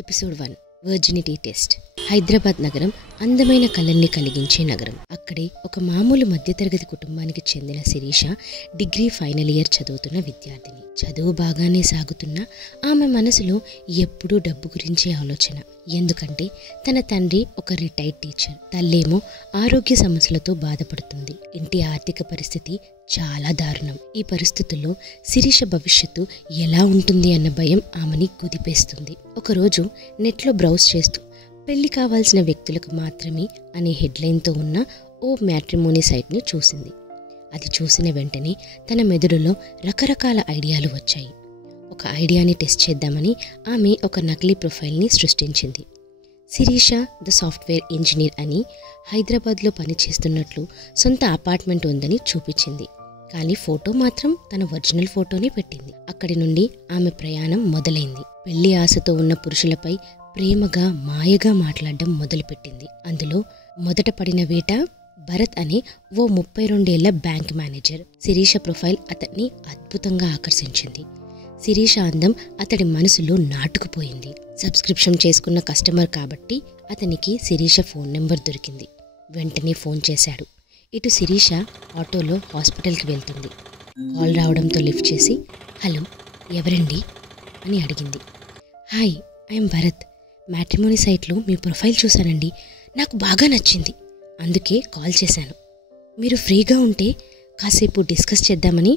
Episode 1 virginity test. Hyderabad నగరం అందమైన కళల్ని కలిగించే నగరం. అక్కడే ఒక మామూలు మధ్యతరగతి కుటుంబానికి చెందిన శిరీష డిగ్రీ ఫైనల్ ఇయర్ చదువుతున్న విద్యార్థిని. చదువు బాగానే సాగుతున్నా ఆమె మనసులో ఎప్పుడూ డబ్బు గురించే ఆలోచన. ఎందుకంటే తన తండ్రి ఒక రిటైర్డ్ టీచర్, తల్లేమో ఆరోగ్య సమస్యలతో బాధపడుతుంది. ఇంటి ఆర్థిక పరిస్థితి చాలా దారుణం. ఈ పరిస్థితుల్లో శిరీష భవిష్యత్తు ఎలా ఉంటుంది అన్న భయం ఆమెని కుదిపేస్తుంది. ఒకరోజు నెట్లో బ్రౌజ్ చేస్తూ పెళ్లి కావాల్సిన వ్యక్తులకు మాత్రమే అనే హెడ్లైన్తో ఉన్న ఓ మ్యాట్రిమోనీ సైట్ని చూసింది. అది చూసిన వెంటనే తన మెదడులో రకరకాల ఐడియాలు వచ్చాయి. ఒక ఐడియాని టెస్ట్ చేద్దామని ఆమె ఒక నకిలీ ప్రొఫైల్ని సృష్టించింది. శిరీష ద సాఫ్ట్వేర్ ఇంజనీర్ అని, హైదరాబాద్లో పనిచేస్తున్నట్లు, సొంత అపార్ట్మెంట్ ఉందని చూపించింది. కానీ ఫోటో మాత్రం తన ఒరిజినల్ ఫోటోనే పెట్టింది. అక్కడి నుండి ఆమె ప్రయాణం మొదలైంది. పెళ్లి ఆశతో ఉన్న పురుషులపై ప్రేమగా మాయగా మాట్లాడడం మొదలుపెట్టింది. అందులో మొదట పడిన వేట భరత్ అనే ఓ 32 ఏళ్ల బ్యాంక్ మేనేజర్. శిరీష ప్రొఫైల్ అతన్ని అద్భుతంగా ఆకర్షించింది. శిరీష అందం అతడి మనసులో నాటుకుపోయింది. సబ్స్క్రిప్షన్ చేసుకున్న కస్టమర్ కాబట్టి అతనికి శిరీష ఫోన్ నెంబర్ దొరికింది. వెంటనే ఫోన్ చేశాడు. ఇటు శిరీష ఆటోలో హాస్పిటల్కి వెళ్తుంది. కాల్ రావడంతో లిఫ్ట్ చేసి, హలో ఎవరండి అని అడిగింది. Hi, I'm Bharat. మ్యాట్రిమోనీ సైట్లో మీ ప్రొఫైల్ చూశానండి, నాకు బాగా నచ్చింది, అందుకే కాల్ చేశాను. మీరు ఫ్రీగా ఉంటే కాసేపు డిస్కస్ చేద్దామని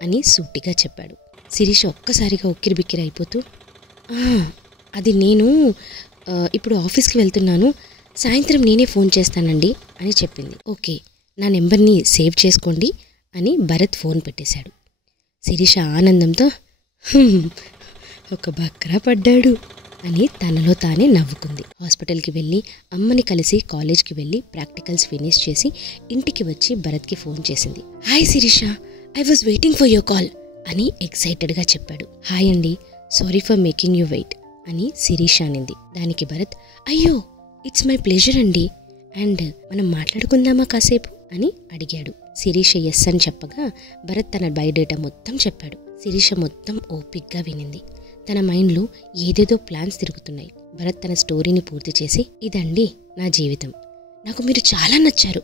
అని సూటిగా చెప్పాడు. శిరీష ఒక్కసారిగా ఉక్కిరిబిక్కిరి అయిపోతూ, అది నేను ఇప్పుడు ఆఫీస్కి వెళ్తున్నాను, సాయంత్రం నేనే ఫోన్ చేస్తానండి అని చెప్పింది. ఓకే, నా నెంబర్ని సేవ్ చేసుకోండి అని భరత్ ఫోన్ పెట్టేశాడు. శిరీష ఆనందంతో ఒక బక్రా పడ్డాడు అని తనలో తానే నవ్వుకుంది. హాస్పిటల్కి వెళ్ళి అమ్మని కలిసి కాలేజ్కి వెళ్ళి ప్రాక్టికల్స్ ఫినిష్ చేసి ఇంటికి వచ్చి భరత్కి ఫోన్ చేసింది. Hi Shirisha, I was waiting for your call అని ఎక్సైటెడ్గా చెప్పాడు. హాయ్ అండి, sorry for making you wait అని శిరీష అనింది. దానికి భరత్, అయ్యో ఇట్స్ మై ప్లెజర్ అండి, అండ్ మనం మాట్లాడుకుందామా కాసేపు అని అడిగాడు. శిరీష ఎస్ అని చెప్పగా భరత్ తన బయోడేటా మొత్తం చెప్పాడు. శిరీష మొత్తం ఓపిక్గా వినింది. తన మైండ్లో ఏదేదో ప్లాన్స్ తిరుగుతున్నాయి. భరత్ తన స్టోరీని పూర్తి చేసి, ఇదండి నా జీవితం, నాకు మీరు చాలా నచ్చారు,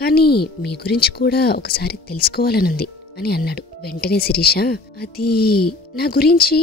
కానీ మీ గురించి కూడా ఒకసారి తెలుసుకోవాలనుంది అని అన్నాడు. వెంటనే శిరీష, అది నా గురించి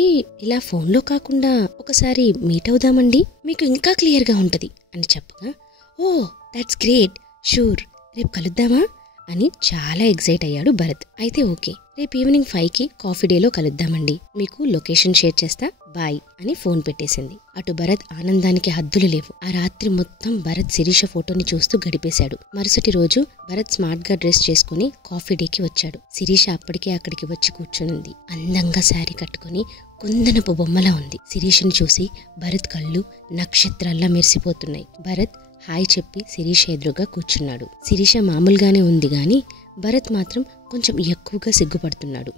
ఇలా ఫోన్లో కాకుండా ఒకసారి మీట్ అవుదామండి, మీకు ఇంకా క్లియర్గా ఉంటుంది అని చెప్పగా, ఓ దట్స్ గ్రేట్, షూర్, రేపు కలుద్దామా అని చాలా ఎక్సైట్ అయ్యాడు భరత్. అయితే ఓకే, రేపు ఈవినింగ్ 5కి కాఫీ డేలో కలుద్దామండి, మీకు లొకేషన్ షేర్ చేస్తా, బాయ్ అని ఫోన్ పెట్టేసింది. అటు భరత్ ఆనందానికి హద్దులు లేవు. ఆ రాత్రి మొత్తం భరత్ శిరీష ఫోటోని చూస్తూ గడిపేశాడు. మరుసటి రోజు భరత్ స్మార్ట్ గా డ్రెస్ చేసుకుని కాఫీ డేకి వచ్చాడు. శిరీష అప్పటికే అక్కడికి వచ్చి కూర్చునుంది. అందంగా శారీ కట్టుకుని కుందనపు బొమ్మలా ఉంది. శిరీషను చూసి భరత్ కళ్ళు నక్షత్రాల్లా మెరిసిపోతున్నాయి. భరత్ హాయ్ చెప్పి శిరీష ఎదురుగా కూర్చున్నాడు. శిరీష మామూలుగానే ఉంది గాని భరత్ మాత్రం కొంచెం ఎక్కువగా సిగ్గుపడుతున్నాడు.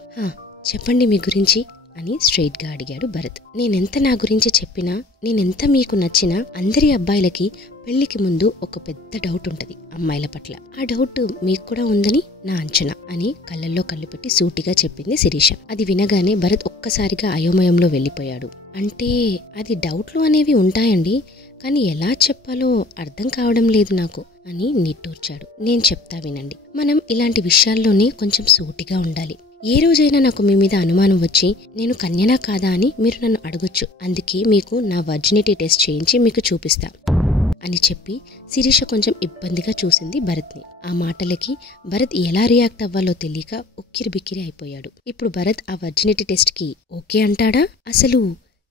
చెప్పండి మీ గురించి అని స్ట్రైట్ గా అడిగాడు భరత్. నేనెంత నా గురించి చెప్పినా, నేనెంత మీకు నచ్చినా, అందరి అబ్బాయిలకి పెళ్లికి ముందు ఒక పెద్ద డౌట్ ఉంటది అమ్మాయిల పట్ల. ఆ డౌట్ మీకు కూడా ఉందని నా అంచనా అని కళ్ళల్లో కళ్ళు పెట్టి సూటిగా చెప్పింది శిరీష. అది వినగానే భరత్ ఒక్కసారిగా అయోమయంలో వెళ్ళిపోయాడు. అంటే అది డౌట్లు అనేవి ఉంటాయండి, కానీ ఎలా చెప్పాలో అర్థం కావడం లేదు నాకు అని నిట్టూర్చాడు. నేను చెప్తా వినండి. మనం ఇలాంటి విషయాల్లోనే కొంచెం సూటిగా ఉండాలి. ఏ రోజైనా నాకు మీ మీద అనుమానం వచ్చి నేను కన్యనా కాదా అని మీరు నన్ను అడగొచ్చు. అందుకే మీకు నా వర్జినిటీ టెస్ట్ చేయించి మీకు చూపిస్తా అని చెప్పి శిరీష కొంచెం ఇబ్బందిగా చూసింది భరత్ని. ఆ మాటలకి భరత్ ఎలా రియాక్ట్ అవ్వాలో తెలియక ఉక్కిరిబిక్కిరి అయిపోయాడు. ఇప్పుడు భరత్ ఆ వర్జినిటీ టెస్ట్ కి ఓకే అంటాడా? అసలు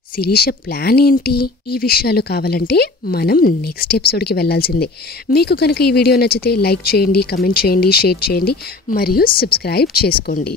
శిరీష ప్లాన్ ఏంటి? ఈ విషయాలు కావాలంటే మనం నెక్స్ట్ ఎపిసోడ్కి వెళ్లాల్సిందే. మీకు కనుక ఈ వీడియో నచ్చితే లైక్ చేయండి, కమెంట్ చేయండి, షేర్ చేయండి మరియు సబ్స్క్రైబ్ చేసుకోండి.